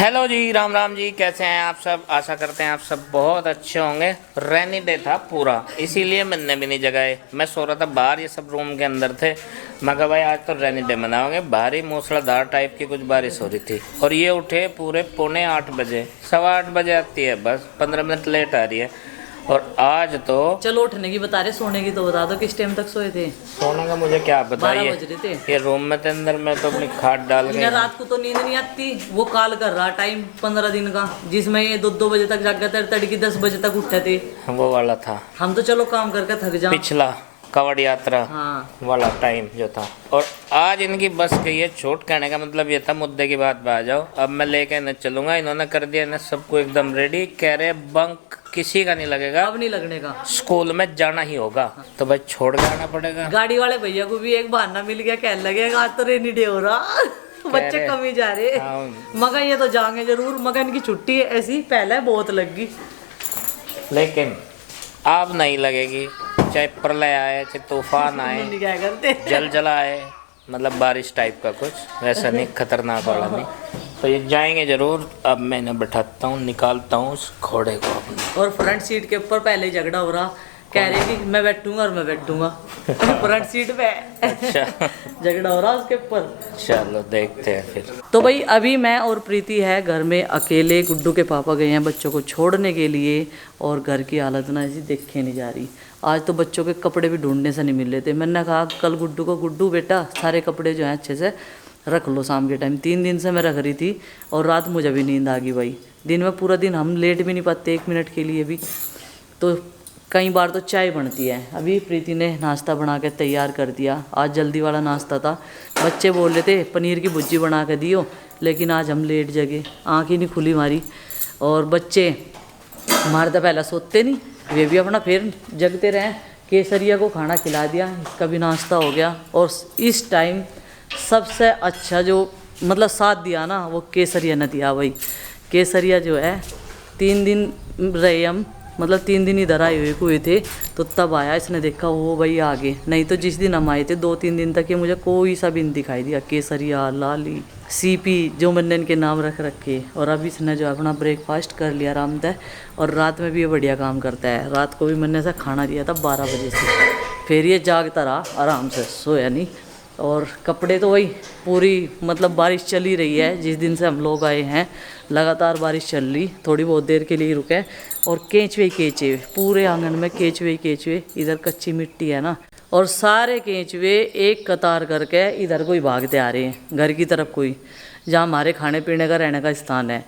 Hello जी, राम राम जी। कैसे हैं आप सब? आशा करते हैं आप सब बहुत अच्छे होंगे। रेनी डे था पूरा, इसीलिए मैंने भी नहीं जगाए। मैं सो रहा था बाहर, ये सब रूम के अंदर थे। मैं कहा भाई आज तो रेनी डे मनाओगे। बाहर ही मूसलाधार टाइप की कुछ बारिश हो रही थी और ये उठे पूरे 7:45 7:15 आती है बस, 15 मिनट लेट आ रही है। और आज तो चलो उठने की बता रहे, सोने की तो बता दो किस टाइम तक सोए थे। सोने का मुझे क्या 12 बताइए। बज रहे थे। ये रूम में थे अंदर, मैं तो अपनी खाट डाल इन्हें गई। रात को तो नींद नहीं आती। वो काल कर रहा टाइम 15 दिन का, जिसमें ये 2-2 बजे तक जाग थे, तड़की 10 बजे तक उठते थे। वो वाला था हम तो चलो काम करके थक जा। पिछला कवड़ यात्रा हाँ, वाला टाइम जो था। और आज इनकी बस गई है छोट। कहने का मतलब ये था, मुद्दे की बात पे आ जाओ। अब मैं लेके इन्हें चलूंगा। इन्होंने कर दिया इन्हें सबको एकदम रेडी। कह रहे बंक किसी का नहीं लगेगा, अब नहीं लगने का। स्कूल में जाना ही होगा। तो भाई छोड़ के आना पड़ेगा। गाड़ी वाले भैया को भी एक बहाना मिल गया, कहने लगेगा आज तो रेनी डे हो रहा। बच्चे रहे, कम ही जा रहे। हाँ। मगर ये तो जाएंगे जरूर, मगर इनकी छुट्टी है ऐसी पहले बहुत लगी। लेकिन अब नहीं लगेगी। चाहे प्रलय आए, चाहे तूफान आए, नहीं क्या करते। जल आए, मतलब बारिश टाइप का कुछ वैसा नहीं, खतरनाक वाला नहीं। तो ये जाएंगे जरूर। अब मैं इन्हें बैठाता हूँ, निकालता हूँ उस घोड़े को अपने। और फ्रंट सीट के ऊपर पहले ही झगड़ा हो रहा, कह रहे कि मैं बैठूंगा और मैं बैठूंगा फ्रंट सीट पे। अच्छा झगड़ा हो रहा उसके ऊपर। चलो देखते हैं फिर। तो भाई अभी मैं और प्रीति है घर में अकेले। गुड्डू के पापा गए हैं बच्चों को छोड़ने के लिए, और घर की हालत ना ऐसी देखे नहीं जा रही। आज तो बच्चों के कपड़े भी ढूंढने से नहीं मिल रहे थे। मैंने कहा कल गुड्डू को, गुड्डू बेटा सारे कपड़े जो हैं अच्छे से रख लो शाम के टाइम। 3 दिन से मैं रख रही थी और रात मुझे भी नींद आ गई भाई। दिन में पूरा दिन हम लेट भी नहीं पाते 1 मिनट के लिए भी। तो कई बार तो चाय बनती है। अभी प्रीति ने नाश्ता बना के तैयार कर दिया। आज जल्दी वाला नाश्ता था। बच्चे बोल रहे थे पनीर की भुर्जी बना के दियो, लेकिन आज हम लेट जगे, आँख ही नहीं खुली हमारी। और बच्चे हमारे तो पहले सोते नहीं, वे भी अपना फिर जगते रहे। केसरिया को खाना खिला दिया, इसका भी नाश्ता हो गया। और इस टाइम सबसे अच्छा जो मतलब साथ दिया ना, वो केसरिया ने दिया भाई। केसरिया जो है 3 दिन रहे हम, मतलब 3 दिन इधर आए हुए थे, तो तब आया इसने देखा वो भाई आगे। नहीं तो जिस दिन हम आए थे 2-3 दिन तक ये मुझे कोई सा भी नहीं दिखाई दिया। केसरिया, लाली, सीपी जो मैंने इनके नाम रख रखे। और अब इसने जो अपना ब्रेकफास्ट कर लिया आरामदायक। और रात में भी ये बढ़िया काम करता है। रात को भी मैंने ऐसा खाना दिया था 12 बजे से, फिर ये जागता रहा आराम से, सोया नहीं। और कपड़े तो वही पूरी मतलब बारिश चल ही रही है। जिस दिन से हम लोग आए हैं लगातार बारिश चल रही, थोड़ी बहुत देर के लिए रुके। और केंचुए केंचुए पूरे आंगन में, केंचुए केंचुए। इधर कच्ची मिट्टी है ना, और सारे केंचुए एक कतार करके इधर को ही भागते आ रहे हैं, घर की तरफ कोई, जहाँ हमारे खाने पीने का रहने का स्थान है।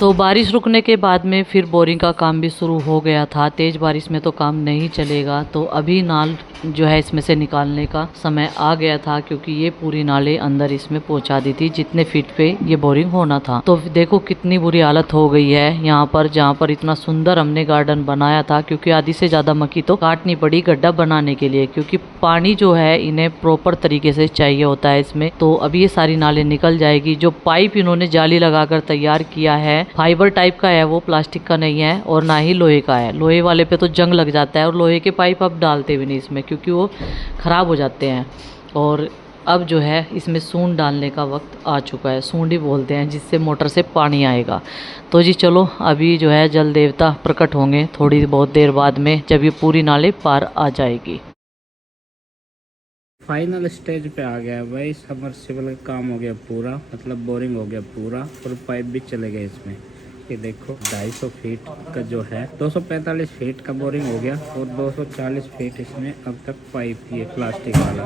तो बारिश रुकने के बाद में फिर बोरिंग का काम भी शुरू हो गया था। तेज़ बारिश में तो काम नहीं चलेगा, तो अभी नाल जो है इसमें से निकालने का समय आ गया था, क्योंकि ये पूरी नाले अंदर इसमें पहुंचा दी थी जितने फीट पे ये बोरिंग होना था। तो देखो कितनी बुरी हालत हो गई है यहाँ पर, जहाँ पर इतना सुंदर हमने गार्डन बनाया था। क्योंकि आधी से ज़्यादा मक्की तो काटनी पड़ी गड्ढा बनाने के लिए, क्योंकि पानी जो है इन्हें प्रॉपर तरीके से चाहिए होता है इसमें। तो अभी ये सारी नाले निकल जाएगी। जो पाइप इन्होंने जाली लगाकर तैयार किया है, फाइबर टाइप का है, वो प्लास्टिक का नहीं है और ना ही लोहे का है। लोहे वाले पे तो जंग लग जाता है, और लोहे के पाइप अब डालते भी नहीं इसमें, क्योंकि वो ख़राब हो जाते हैं। और अब जो है इसमें सूंड डालने का वक्त आ चुका है। सूंड ही बोलते हैं जिससे मोटर से पानी आएगा। तो जी चलो, अभी जो है जल देवता प्रकट होंगे थोड़ी बहुत देर बाद में, जब ये पूरी नाले पार आ जाएगी। फाइनल स्टेज पे आ गया है भाई। सबमर्सिबल का काम हो गया पूरा, मतलब बोरिंग हो गया पूरा, और पाइप भी चले गए इसमें। ये देखो 250 फीट का जो है, 245 फीट का बोरिंग हो गया, और 240 फीट इसमें अब तक पाइप ये प्लास्टिक वाला।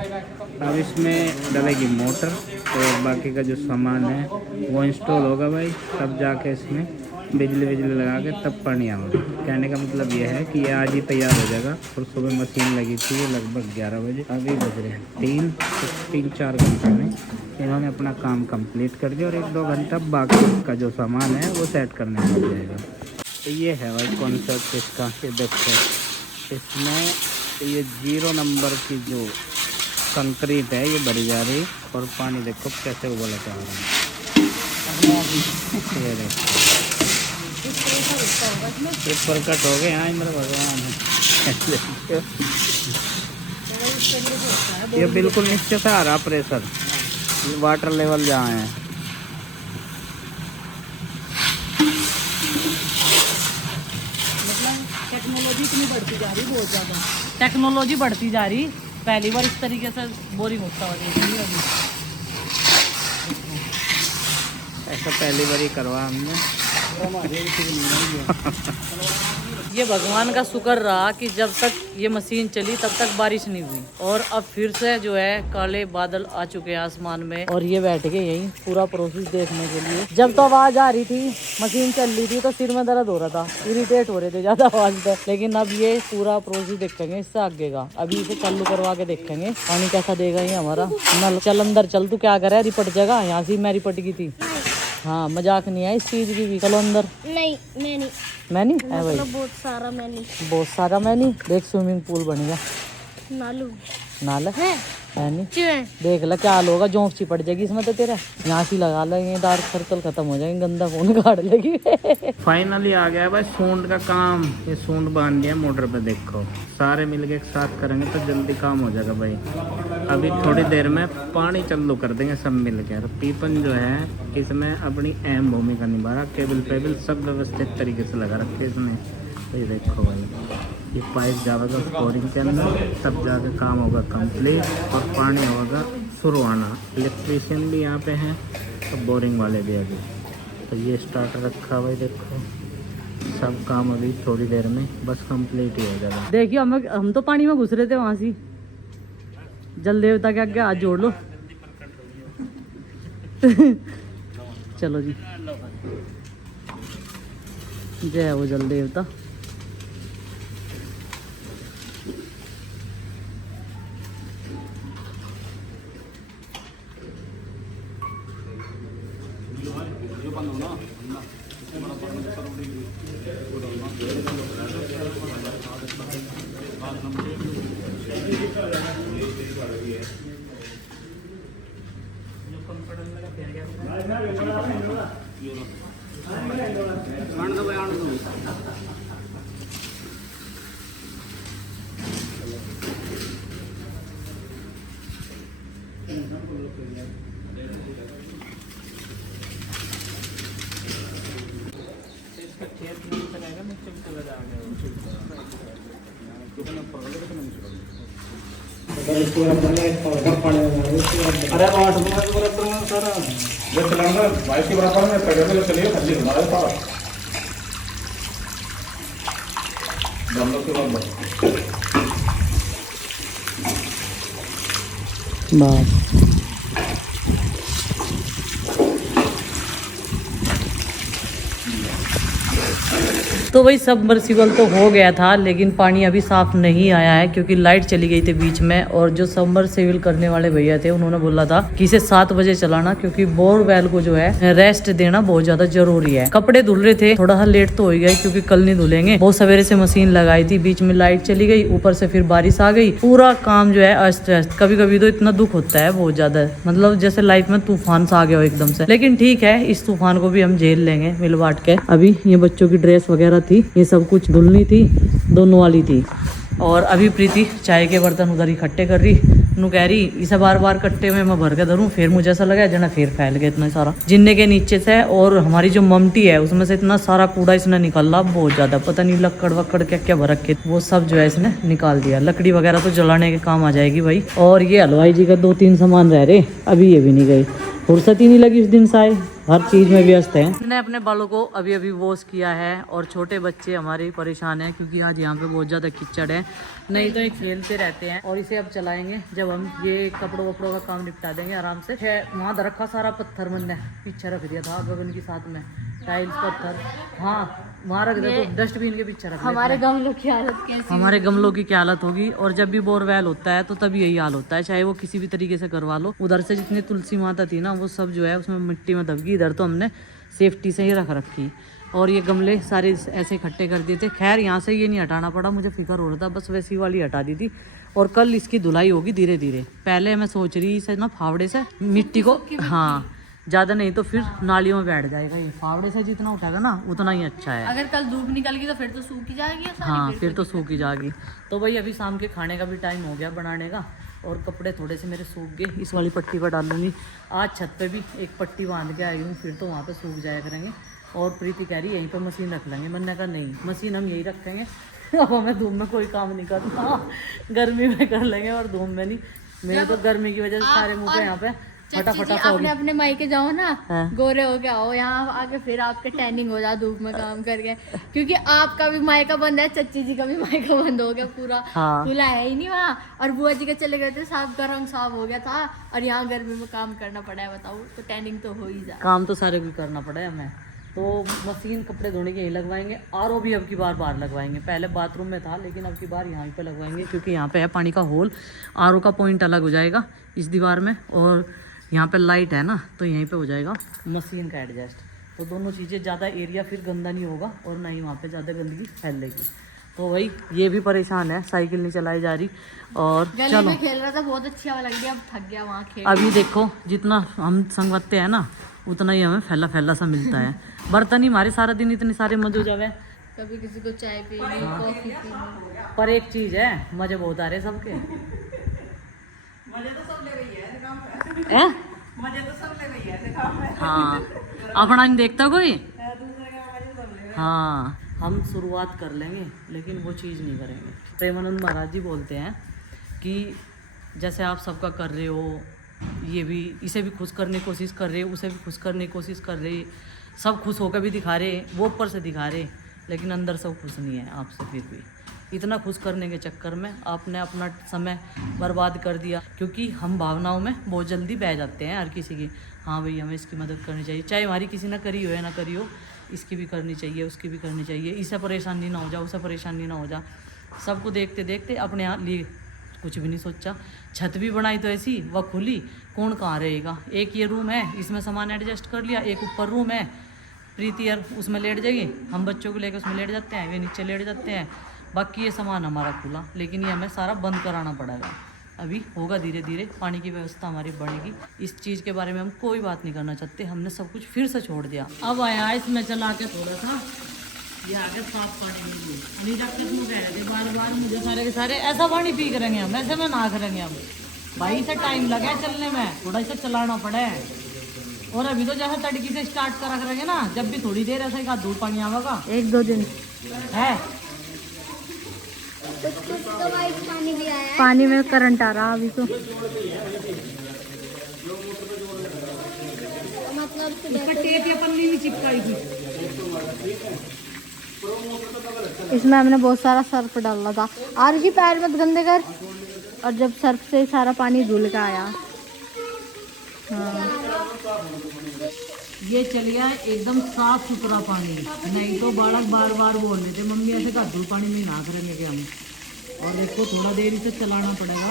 अब इसमें डलेगी मोटर, और बाकी का जो सामान है वो इंस्टॉल होगा भाई। तब जाके इसमें बिजली लगा के तब पानी आएगा। कहने का मतलब ये है कि ये आज ही तैयार हो जाएगा। और सुबह मशीन लगी थी लगभग 11 बजे, अभी बज रहे हैं 3-4 घंटे में इन्होंने अपना काम कंप्लीट कर दिया। और 1-2 घंटा बाकी का जो सामान है वो सेट करने लग जाएगा। तो ये है भाई कॉन्सेप्ट इसका। ये देखो इसमें ये 0 नंबर की जो कंक्रीट है ये भरी जा रही, और पानी देखो कैसे उबल जा रहा है। ये देखो ये प्रकट हो गए। हाँ मेरे भगवान है। ये बिल्कुल नीचे से आ रहा प्रेशर, वाटर लेवल जहाँ है। मतलब टेक्नोलॉजी इतनी बढ़ती जा रही, बहुत ज़्यादा टेक्नोलॉजी बढ़ती जा रही। पहली बार इस तरीके से बोरिंग होता हो अभी। ऐसा पहली बार ही करवा हमने। ये भगवान का शुक्र रहा कि जब तक ये मशीन चली तब तक बारिश नहीं हुई, और अब फिर से जो है काले बादल आ चुके हैं आसमान में। और ये बैठ गए यहीं पूरा प्रोसेस देखने के लिए। जब तो आवाज आ रही थी, मशीन चल रही थी, तो सिर में दर्द हो रहा था, इरिटेट हो रहे थे ज्यादा आवाज पे। लेकिन अब ये पूरा प्रोसेस देखेंगे इससे आगे का। अभी इसे चालू करवा के देखेंगे पानी कैसा देगा ये हमारा नल। चल अंदर चल, तू क्या करे, रिपट जगह यहाँ से मैं रिपट की थी। हाँ मजाक नहीं है इस चीज की भी। चलो अंदर। नहीं मैं नहीं है भाई, मतलब बहुत सारा मैंने बहुत सारा मैं नहीं। देख स्विमिंग पूल बन गया, नालू नाल है नहीं। क्यों देख ला क्या हाल होगा, जोंक ची पड़ जाएगी इसमें तो तेरा। यहाँ से लगा लेंगे, डार्क सर्कल खत्म हो जाएंगे, गंदा फोन काट लेगी। फाइनली आ गया भाई सूंड का काम। ये सूंड बांध दिया मोटर पे, देखो सारे मिलके एक साथ करेंगे तो जल्दी काम हो जाएगा भाई। अभी थोड़ी देर में पानी चालू कर देंगे सब मिलकर। पीपन जो है इसमें अपनी अहम भूमिका निभा रहा। केबल पेबल सब व्यवस्थित तरीके से लगा रखे इसमें। तो ये देखो भाई, ये पाइप जाएगा बोरिंग के अंदर, तब जाके काम होगा कंप्लीट और पानी होगा शुरू आना। इलेक्ट्रीशियन भी यहाँ पे हैं और बोरिंग वाले भी अभी। तो ये स्टार्टर रखा भाई, देखो सब काम अभी थोड़ी देर में बस कंप्लीट ही हो जाएगा। देखिए हम तो पानी में घुस रहे थे वहां से। जल देवता के आगे हाथ जोड़ लो। चलो जी, जय हो जल देवता। अरे आठ के बराबर में सारा जो सिलेंडर 22 के बराबर में पहले तो चलिए 25 हमारे पास दोनों के बराबर बस। तो वही सबमर्सिबल तो हो गया था, लेकिन पानी अभी साफ नहीं आया है क्योंकि लाइट चली गई थी बीच में। और जो सबमर्सिबल करने वाले भैया थे उन्होंने बोला था कि इसे 7 बजे चलाना, क्योंकि बोरवेल को जो है रेस्ट देना बहुत ज्यादा जरूरी है। कपड़े धुल रहे थे, थोड़ा सा लेट तो हो गया क्योंकि कल नहीं धुलेंगे। बहुत सवेरे से मशीन लगाई थी, बीच में लाइट चली गई, ऊपर से फिर बारिश आ गई, पूरा काम जो है अस्त व्यस्त। कभी कभी तो इतना दुख होता है बहुत ज्यादा, मतलब जैसे लाइफ में तूफान सा आ गया हो एकदम से। लेकिन ठीक है, इस तूफान को भी हम झेल लेंगे मिल बांट के। अभी ये बच्चों की ड्रेस वगैरह थी, ये सब कुछ धुलनी थी, दोनों वाली थी। और अभी प्रीति चाय के बर्तन उधर इकट्ठे कर रही, नु कह रही इसे बार बार कट्टे में मैं भर के धरूं। फिर मुझे ऐसा लगा जना फिर फैल गया इतना सारा जिन्ने के नीचे से। और हमारी जो ममटी है उसमें से इतना सारा कूड़ा इसने निकाला, बहुत ज्यादा, पता नहीं लक्कड़ वक्कड़ क्या क्या भर के, वो सब जो है इसने निकाल दिया। लकड़ी वगैरह तो जलाने के काम आ जाएगी भाई। और ये हलवाई जी का 2-3 सामान रह रहे, अभी ये भी नहीं गए, फुर्सत ही नहीं लगी इस दिन से आए, हर चीज में व्यस्त है। मैंने अपने बालों को अभी अभी वॉश किया है। और छोटे बच्चे हमारे परेशान हैं क्योंकि आज यहाँ पे बहुत ज़्यादा कीचड़ है, नहीं तो ये खेलते रहते हैं। और इसे अब चलाएंगे जब हम ये कपड़ों वपड़ों का काम निपटा देंगे आराम से। वहाँ रखा सारा पत्थर मैंने पीछे रख दिया था गगन के साथ में, टाइल्स पत्थर। हाँ वहाँ रख दे, तो डस्टबिन के पीछे रख। हमारे गमलों की हालत कैसी, हमारे गमलों की क्या हालत होगी। और जब भी बोरवेल होता है तो तभी यही हाल होता है, चाहे वो किसी भी तरीके से करवा लो। उधर से जितनी तुलसी माता थी ना, वो सब जो है उसमें मिट्टी में दब गई। इधर तो हमने सेफ्टी से ही रख रखी। और ये गमले सारे ऐसे इकट्ठे कर दिए थे। खैर यहाँ से ये नहीं हटाना पड़ा, मुझे फिक्र हो रहा था, बस वैसी वाली हटा दी थी। और कल इसकी धुलाई होगी धीरे धीरे। पहले मैं सोच रही इसे ना फावड़े से मिट्टी को, हाँ ज़्यादा नहीं तो फिर नालियों में बैठ जाएगा। ये फावड़े से जितना उठाएगा ना उतना ही अच्छा है। अगर कल धूप निकल गई तो फिर तो सूख ही जाएगी ये सारी, हाँ फिर तो सूखी जाएगी। तो भाई अभी शाम के खाने का भी टाइम हो गया बनाने का, और कपड़े थोड़े से मेरे सूख गए, इस वाली पट्टी पर डालूंगी। आज छत पे भी एक पट्टी बांध के आई हूँ, फिर तो वहाँ पे सूख जाया करेंगे। और प्रीति कह रही यहीं पे मशीन रख लेंगे, मैंने कहा नहीं मशीन हम यहीं रखेंगे अब हमें धूप में कोई काम नहीं करना, गर्मी में कर लेंगे और धूप में नहीं। मेरे तो गर्मी की वजह से सारे मुँह पे यहाँ पे फटाफटा अपने अपने मायके जाओ ना, हाँ। गोरे हो के आओ यहाँ आके, फिर आपके टैनिंग हो जाए धूप में काम करके, क्योंकि आपका भी मायका बंद है, चच्ची जी का भी मायका बंद हो गया पूरा। हाँ। खुला है ही नहीं वहाँ, और बुआ जी के चले गए थे, साफ गर्म साफ हो गया था, और यहाँ गर्मी में काम करना पड़ा है, बताओ तो टैनिंग तो हो ही जाए। काम तो सारे भी करना पड़ा है हमें। तो मशीन कपड़े धोने के यहीं लगवाएंगे, और वो भी अब की बार लगवाएंगे। पहले बाथरूम में था लेकिन अब की बार यहाँ पे लगवाएंगे, क्योंकि यहाँ पे है पानी का होल, आरओ का पॉइंट अलग हो जाएगा इस दीवार में, और यहाँ पे लाइट है ना तो यहीं पे हो जाएगा मशीन का एडजस्ट। तो दोनों चीज़ें, ज़्यादा एरिया फिर गंदा नहीं होगा और ना ही वहाँ पे ज़्यादा गंदगी फैलेगी। तो वही ये भी परेशान है, साइकिल नहीं चलाई जा रही। और गली चलो में खेल रहा था, बहुत अच्छी हवा लग रही है, अब थक गया वहाँ खेल। अभी देखो जितना हम संगवते हैं ना उतना ही हमें फैला फैला सा मिलता है। बर्तन ही हमारे सारा दिन इतने सारे मजे हो जावे, कभी किसी को चाय पीनी, कॉफी पीनी। पर एक चीज है, मजे बहुत आ रहे सबके। मजे तो सब ले रही है। हाँ अपना नहीं देखता कोई। हाँ हम शुरुआत कर लेंगे लेकिन वो चीज़ नहीं करेंगे। प्रेमानंद महाराज जी बोलते हैं कि जैसे आप सबका कर रहे हो, ये भी इसे भी खुश करने की कोशिश कर रहे, उसे भी खुश करने की कोशिश कर रहे, सब खुश होकर भी दिखा रहे, वो ऊपर से दिखा रहे लेकिन अंदर सब खुश नहीं है आपसे। फिर भी इतना खुश करने के चक्कर में आपने अपना समय बर्बाद कर दिया, क्योंकि हम भावनाओं में बहुत जल्दी बह जाते हैं हर किसी की। हाँ भाई हमें इसकी मदद करनी चाहिए, चाहे हमारी किसी ने करी हो या ना करी हो, इसकी भी करनी चाहिए, उसकी भी करनी चाहिए, इससे परेशानी ना हो जा, उससे परेशानी ना हो जा। सबको देखते देखते अपने यहाँ लिए कुछ भी नहीं सोचा। छत भी बनाई तो ऐसी वह खुली, कौन कहाँ रहेगा। एक ये रूम है, इसमें सामान एडजस्ट कर लिया, एक ऊपर रूम है, प्रीति यार उसमें लेट जाएगी, हम बच्चों को लेकर उसमें लेट जाते हैं, वे नीचे लेट जाते हैं। बाकी ये सामान हमारा खुला, लेकिन ये हमें सारा बंद कराना पड़ेगा। अभी होगा धीरे धीरे, पानी की व्यवस्था हमारी बढ़ेगी। इस चीज़ के बारे में हम कोई बात नहीं करना चाहते, हमने सब कुछ फिर से छोड़ दिया। अब आया इसमें चला के थोड़ा सा ये आगे साफ पानी नहीं कह रहे थे बार बार मुझे सारे के सारे ऐसा पानी पी करेंगे हम, ऐसे में ना करेंगे हम। भाई इसे टाइम लगा चलने में, थोड़ा इसे चलाना पड़े। और अभी तो जैसे तड़की से स्टार्ट करा करेंगे ना, जब भी थोड़ी देर ऐसा ही धूप पानी आवेगा, 1-2 दिन है पानी भी आया है। पानी में करंट आ रहा अभी तो, मतलब इसका टेप या पन्नी भी चिपकाई थी। इसमें हमने बहुत सारा सर्फ डाला था। आरुषि पैर मत गंदे कर, और जब सर्फ से सारा पानी धुल के आया। हाँ। ये चल गया एकदम साफ सुथरा पानी, नहीं तो बालक बार बार बोल रहे थे मम्मी ऐसे का धूल पानी में ना करेंगे कि हम। और इसको थोड़ा देर इसे चलाना पड़ेगा।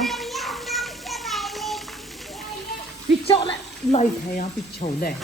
पिछौल लाइट है यहाँ, पिछौल है